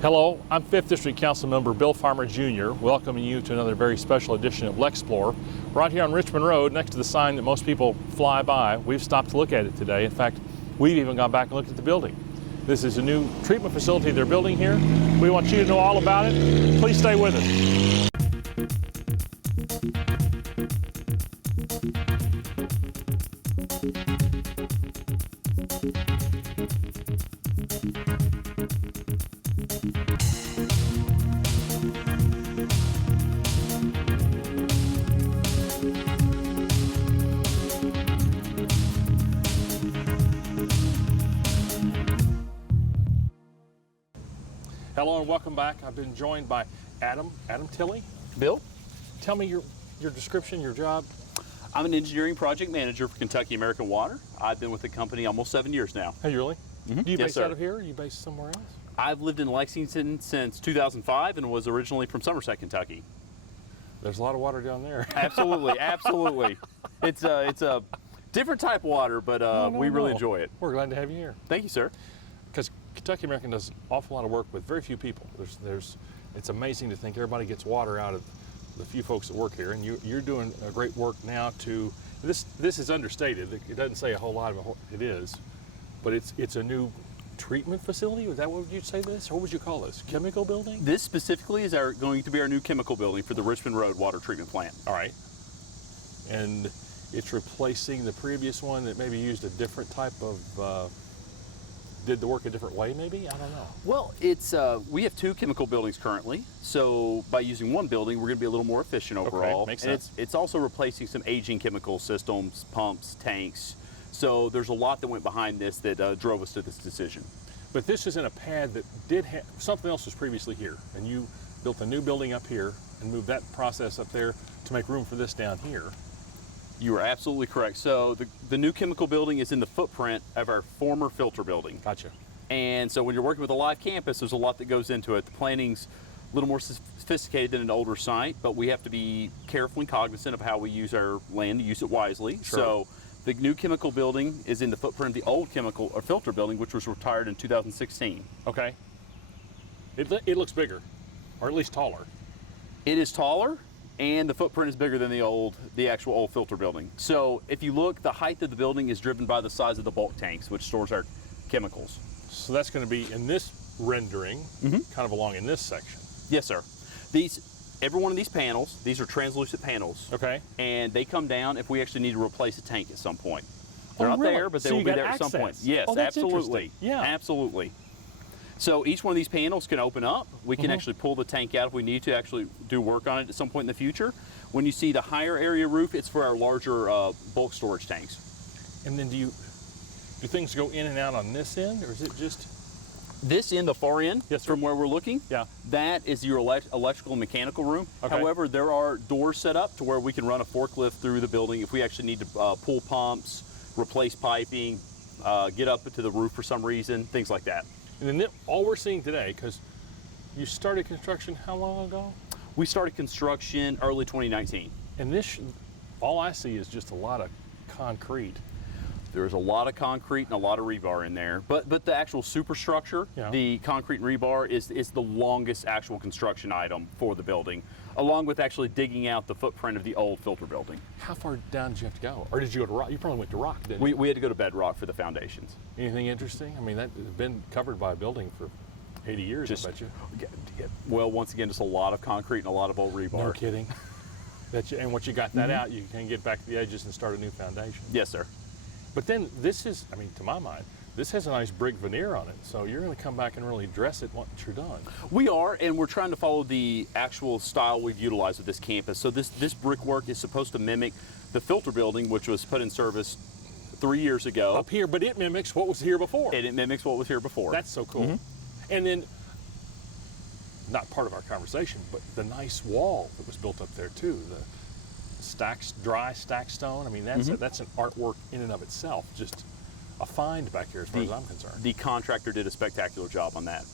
Hello, I'm 5th District Council Member Bill Farmer Jr., welcoming you to another very special edition of Lexplore. We're out here on Richmond Road next to the sign that most people fly by. We've stopped to look at it today. In fact, we've even gone back and looked at the building. This is a new treatment facility they're building here. We want you to know all about it. Please stay with us. Hello and welcome back. I've been joined by Adam Tilley. Bill? Tell me your description, your job. I'm an engineering project manager for Kentucky American Water. I've been with the company almost 7 years now. Hey, you really? Mm-hmm. Do you Yes, based sir. out of here or are you based somewhere else? I've lived in Lexington since 2005 and was originally from Somerset, Kentucky. There's a lot of water down there. Absolutely, absolutely. It's a different type of water, but we really enjoy it. We're glad to have you here. Thank you, sir. Because Kentucky American does an awful lot of work with very few people. It's amazing to think everybody gets water out of the few folks that work here, and you're doing a great work now to, this is understated. It doesn't say a whole lot of it is, but it's a new treatment facility? Is that what you'd say this? Or what would you call this? Chemical building? This specifically is going to be our new chemical building for the Richmond Road water treatment plant. All right. And it's replacing the previous one that maybe used a different type of did the work a different way, maybe? I don't know. Well, we have two chemical buildings currently, so by using one building, we're going to be a little more efficient overall. Okay, makes sense. It's also replacing some aging chemical systems, pumps, tanks. So there's a lot that went behind this that drove us to this decision. But this is in a pad that did have, something else was previously here, and you built a new building up here and moved that process up there to make room for this down here. You are absolutely correct. So the new chemical building is in the footprint of our former filter building. Gotcha. And so when you're working with a live campus, there's a lot that goes into it. The planning's a little more sophisticated than an older site, but we have to be careful and cognizant of how we use our land to use it wisely. Sure. So the new chemical building is in the footprint of the old chemical or filter building, which was retired in 2016. Okay. It looks bigger, or at least taller. It is taller, and the footprint is bigger than the actual old filter building. So if you look, the height of the building is driven by the size of the bulk tanks, which stores our chemicals. So that's going to be in this rendering, kind of along in this section. Yes, sir. Every one of these panels, these are translucent panels. Okay. And they come down if we actually need to replace a tank at some point. They're Oh, not really? there, but they So will you be got there at some point. access. Yes, Oh, that's absolutely. interesting. Yeah. Absolutely. So each one of these panels can open up. We can actually pull the tank out if we need to actually do work on it at some point in the future. When you see the higher area roof, it's for our larger bulk storage tanks. And then do things go in and out on this end, or is it just? This end, the far end, Yes, sir. from where we're looking, Yeah. that is your electrical and mechanical room. Okay. However, there are doors set up to where we can run a forklift through the building if we actually need to pull pumps, replace piping, get up to the roof for some reason, things like that. And then all we're seeing today, because you started construction how long ago? We started construction early 2019. And this, all I see is just a lot of concrete. There's a lot of concrete and a lot of rebar in there, but the actual superstructure, Yeah. the concrete and rebar is the longest actual construction item for the building, along with actually digging out the footprint of the old filter building. How far down did you have to go? Or did you go to rock? You probably went to rock, didn't you? We had to go to bedrock for the foundations. Anything interesting? I mean, that's been covered by a building for 80 years, I bet you. Well, once again, just a lot of concrete and a lot of old rebar. No kidding. And once you got that out, you can get back to the edges and start a new foundation. Yes, sir. But then this is, I mean, to my mind, this has a nice brick veneer on it, so you're going to come back and really dress it once you're done. We are, and we're trying to follow the actual style we've utilized with this campus. So this brickwork is supposed to mimic the filter building, which was put in service 3 years ago. Up here, but it mimics what was here before. And it mimics what was here before. That's so cool. And then, not part of our conversation, but the nice wall that was built up there too, the dry stack stone. I mean, that's an artwork in and of itself. Just a find back here as far as I'm concerned. The contractor did a spectacular job on that.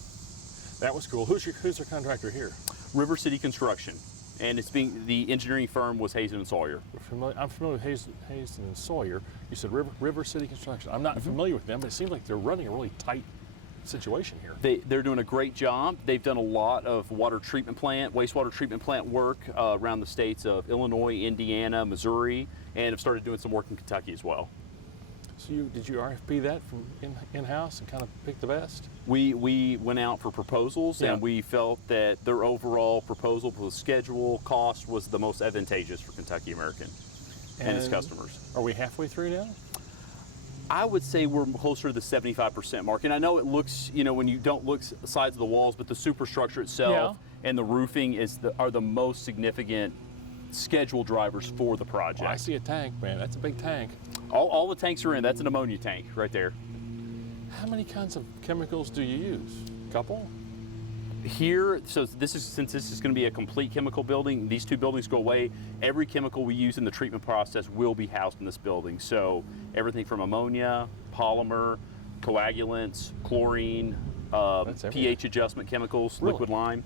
That was cool. Who's your contractor here? River City Construction. And the engineering firm was Hazen and Sawyer. I'm familiar with Hazen and Sawyer. You said River City Construction. I'm not familiar with them, but it seems like they're running a really tight situation here. They're doing a great job. They've done a lot of wastewater treatment plant work around the states of Illinois, Indiana, Missouri, and have started doing some work in Kentucky as well. So did you RFP that from in-house and kind of pick the best? We went out for proposals, Yeah. and we felt that their overall proposal for the schedule cost was the most advantageous for Kentucky American and its customers. Are we halfway through now? I would say we're closer to the 75% mark. And I know it looks, when you don't look sides of the walls, but the superstructure itself and the roofing are the most significant schedule drivers for the project. Well, I see a tank, man. That's a big tank. All the tanks are in. That's an ammonia tank right there. How many kinds of chemicals do you use? A couple? Here, since this is going to be a complete chemical building, these two buildings go away. Every chemical we use in the treatment process will be housed in this building. So everything from ammonia, polymer, coagulants, chlorine, pH adjustment chemicals, Really? liquid lime.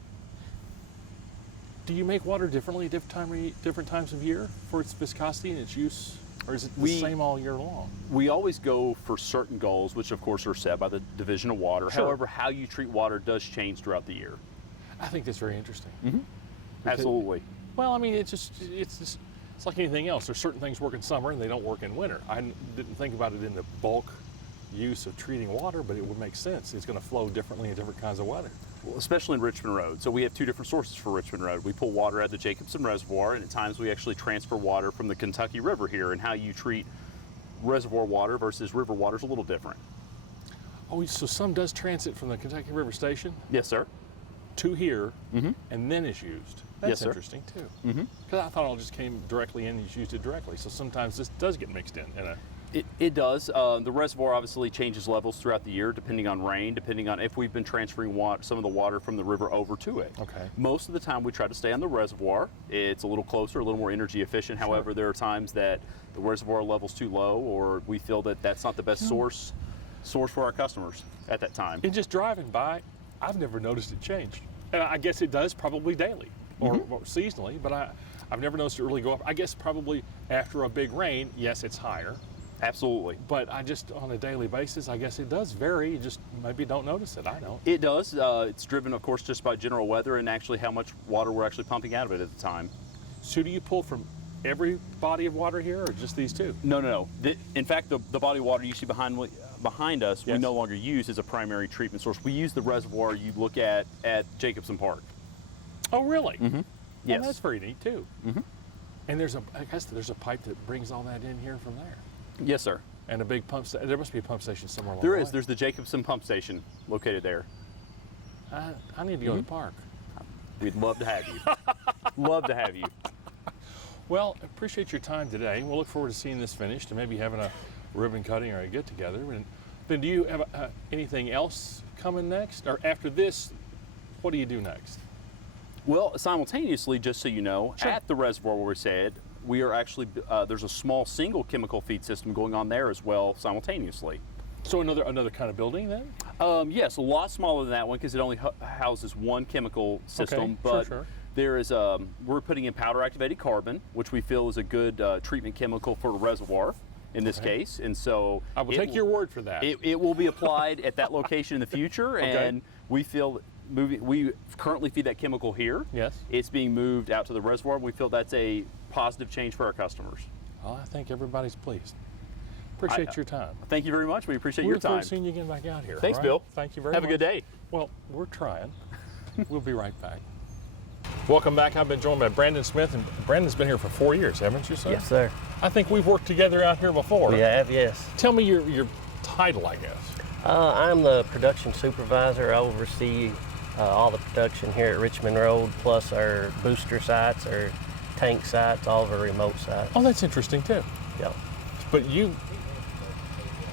Do you make water differently different times of year for its viscosity and its use? Or is it the same all year long? We always go for certain goals, which of course are set by the Division of Water. Sure. However, how you treat water does change throughout the year. I think that's very interesting. Absolutely. Well, I mean, it's like anything else. There's certain things work in summer and they don't work in winter. I didn't think about it in the bulk use of treating water, but it would make sense. It's going to flow differently in different kinds of weather. Well, especially in Richmond Road. So we have two different sources for Richmond Road. We pull water out of the Jacobson Reservoir, and at times we actually transfer water from the Kentucky River here, and how you treat reservoir water versus river water is a little different. Oh, so some does transit from the Kentucky River Station Yes, sir. to here and then is used. That's Yes, sir. interesting too. Because I thought it all just came directly in and you used it directly. So sometimes this does get mixed in a It does. The reservoir obviously changes levels throughout the year depending on rain, depending on if we've been transferring some of the water from the river over to it. Okay. Most of the time we try to stay on the reservoir. It's a little closer, a little more energy efficient. However, there are times that the reservoir level's too low, or we feel that that's not the best source for our customers at that time. And just driving by, I've never noticed it change. And I guess it does probably daily or seasonally, but I've never noticed it really go up. I guess probably after a big rain, yes, it's higher. Absolutely. But I just, on a daily basis, I guess it does vary. You just maybe don't notice it. I don't. It does. It's driven, of course, just by general weather and actually how much water we're actually pumping out of it at the time. So do you pull from every body of water here or just these two? No. In fact, the body of water you see behind us, we Yes. no longer use as a primary treatment source. We use the reservoir you look at Jacobson Park. Oh, really? Yes. Well, that's very neat too. And I guess there's a pipe that brings all that in here from there. Yes, sir. And a big pump station. There must be a pump station somewhere along There the is. way. There's the Jacobson pump station located there. I need to go to the park. We'd love to have you. Love to have you. Well, appreciate your time today. We'll look forward to seeing this finished and maybe having a ribbon cutting or a get together. And then, do you have anything else coming next, or after this? What do you do next? Well, simultaneously, just so you know, Sure. at the reservoir where we said, we are actually, there's a small single chemical feed system going on there as well simultaneously. So another kind of building then? Yes, a lot smaller than that one because it only houses one chemical system. Okay, But sure. there is, we're putting in powder activated carbon, which we feel is a good treatment chemical for the reservoir in this case. And so I will take your word for that. It will be applied at that location in the future. Okay. And we feel we currently feed that chemical here. Yes. It's being moved out to the reservoir. We feel that's a positive change for our customers. Well, I think everybody's pleased. Appreciate your time. Thank you very much. We appreciate We your look forward time. to seeing you again back out here. Thanks, all right? Bill. Thank you very Have much. a good day. Well, we're trying. We'll be right back. Welcome back. I've been joined by Brandon Smith, and Brandon's been here for 4 years, haven't you, sir? Yes, sir. I think we've worked together out here before. We have, yes. Tell me your title, I guess. I'm the production supervisor. I oversee all the production here at Richmond Road, plus our booster sites, our tank sites, all of our remote sites. Oh, that's interesting too. Yep. But you,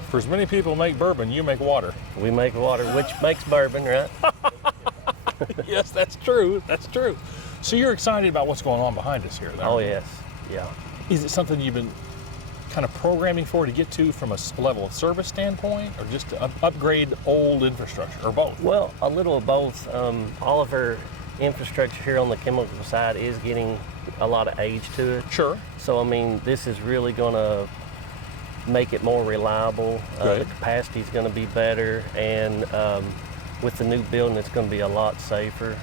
for as many people make bourbon, you make water. We make water, which makes bourbon, right? Yes, that's true. That's true. So you're excited about what's going on behind us here, though? Oh, yes. Yeah. Is it something you've been kind of programming for to get to from a level of service standpoint, or just to upgrade old infrastructure, or both? Well, a little of both. All of our infrastructure here on the chemical side is getting a lot of age to it. Sure. So, I mean, this is really going to make it more reliable. The Good. capacity is going to be better, and with the new building, it's going to be a lot safer.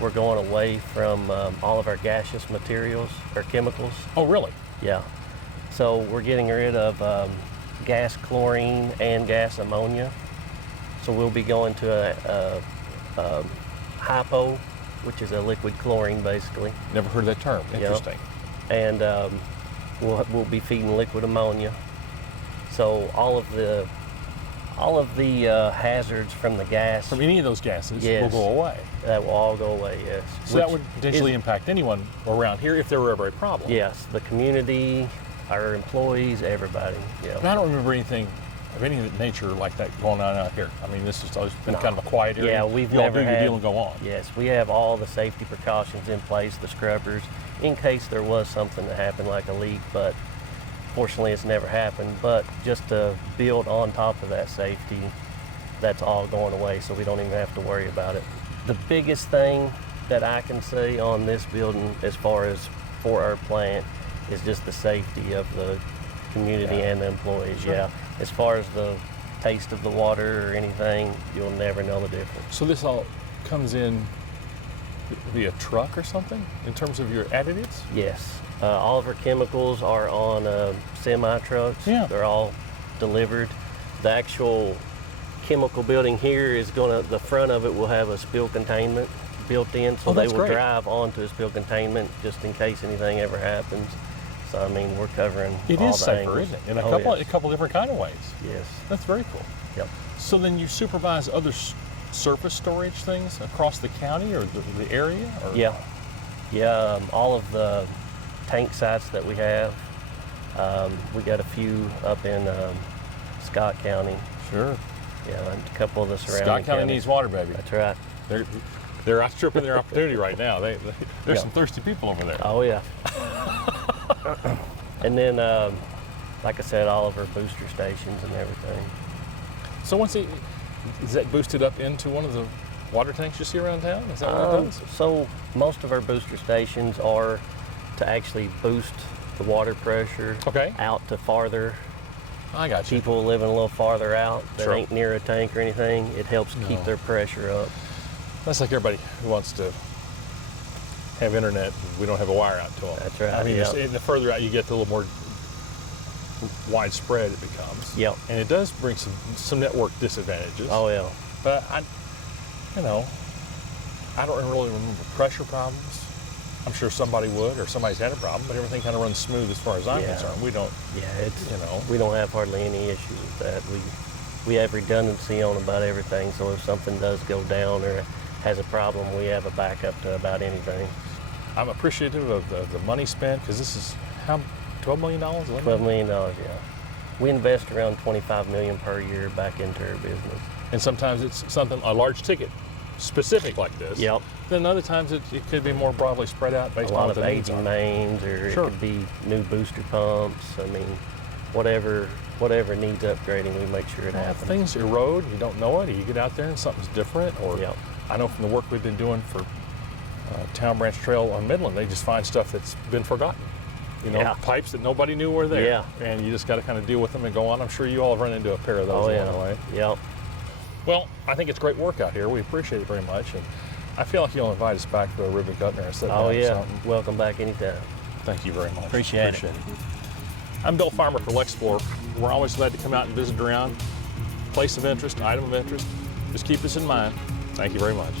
We're going away from all of our gaseous materials or chemicals. Oh, really? Yeah. So we're getting rid of gas chlorine and gas ammonia. So we'll be going to a hypo, which is a liquid chlorine basically. Never heard that term. Interesting. And we'll be feeding liquid ammonia. So all of the hazards from the gas, From any of those gases will Yes. go away. that will all go away, yes. So that Which would potentially is- impact anyone around here if there were ever a problem. Yes, the community, our employees, everybody. But Yeah. I don't remember anything of any nature like that going on out here. I mean, this has always been No. kind of a quiet area. Yeah, we've you all never do your had. deal and go on. Yes, we have all the safety precautions in place, the scrubbers, in case there was something that happened like a leak, but fortunately it's never happened. But just to build on top of that safety, that's all going away, so we don't even have to worry about it. The biggest thing that I can say on this building as far as for our plant is just the safety of the community Yeah. and the employees. Sure. Yeah. As far as the taste of the water or anything, you'll never know the difference. So this all comes in via truck or something in terms of your additives? Yes. All of our chemicals are on semi trucks. Yeah. They're all delivered. The actual chemical building here is the front of it will have a spill containment built in, so Oh, they that's will great. drive onto a spill containment just in case anything ever happens. So I mean, we're covering It all is the safer, angles. isn't it? In a Oh, couple, yes. a couple different kind of ways. Yes. That's very cool. Yep. So then you supervise other surface storage things across the county or the area? Or? Yeah. Yeah. All of the tank sites that we have, we got a few up in Scott County. Sure. Yeah, and a couple of the surrounding Scott County counties. needs water, baby. That's right. They're outstripping their opportunity right now. There's Yeah. some thirsty people over there. Oh yeah. And then, like I said, all of our booster stations and everything. So is that boosted up into one of the water tanks you see around town? Is that what it does? So most of our booster stations are to actually boost the water pressure Okay. out to farther. I got you. People living a little farther out that Sure. ain't near a tank or anything, it helps keep No. their pressure up. That's like everybody who wants to have internet and we don't have a wire out to them. That's right, I mean, yeah. the further out you get, the little more widespread it becomes. Yep. And it does bring some network disadvantages. Oh yeah. But I don't really remember pressure problems. I'm sure somebody would, or somebody's had a problem, but everything kind of runs smooth as far as I'm Yeah. concerned. We don't, Yeah, it's you know. we don't have hardly any issues with that. We have redundancy on about everything, so if something does go down or has a problem, we have a backup to about anything. I'm appreciative of the money spent because this is how $12 million? $12 million, yeah. We invest around $25 million per year back into our business. And sometimes it's a large ticket specific like this. Yep. Then other times it could be more broadly spread out based A on lot what of the needs aging are. mains, or Sure. it could be new booster pumps. I mean, whatever needs upgrading, we make sure it Well, if happens. things erode, you don't know it, or you get out there and something's different, or Yep. I know from the work we've been doing for Town Branch Trail on Midland, they just find stuff that's been forgotten. You know, Yeah. pipes that nobody knew were there. Yeah. And you just got to kind of deal with them and go on. I'm sure you all have run into a pair of those Oh along the way. yeah. Yep. Well, I think it's great work out here. We appreciate it very much. And I feel like you'll invite us back for a ribbon cutting or a sit Oh down or yeah. something. Welcome back anytime. Thank you very much. Appreciate it. I'm Bill Farmer for Lexplore. We're always glad to come out and visit around. Place of interest, item of interest. Just keep this in mind. Thank you very much.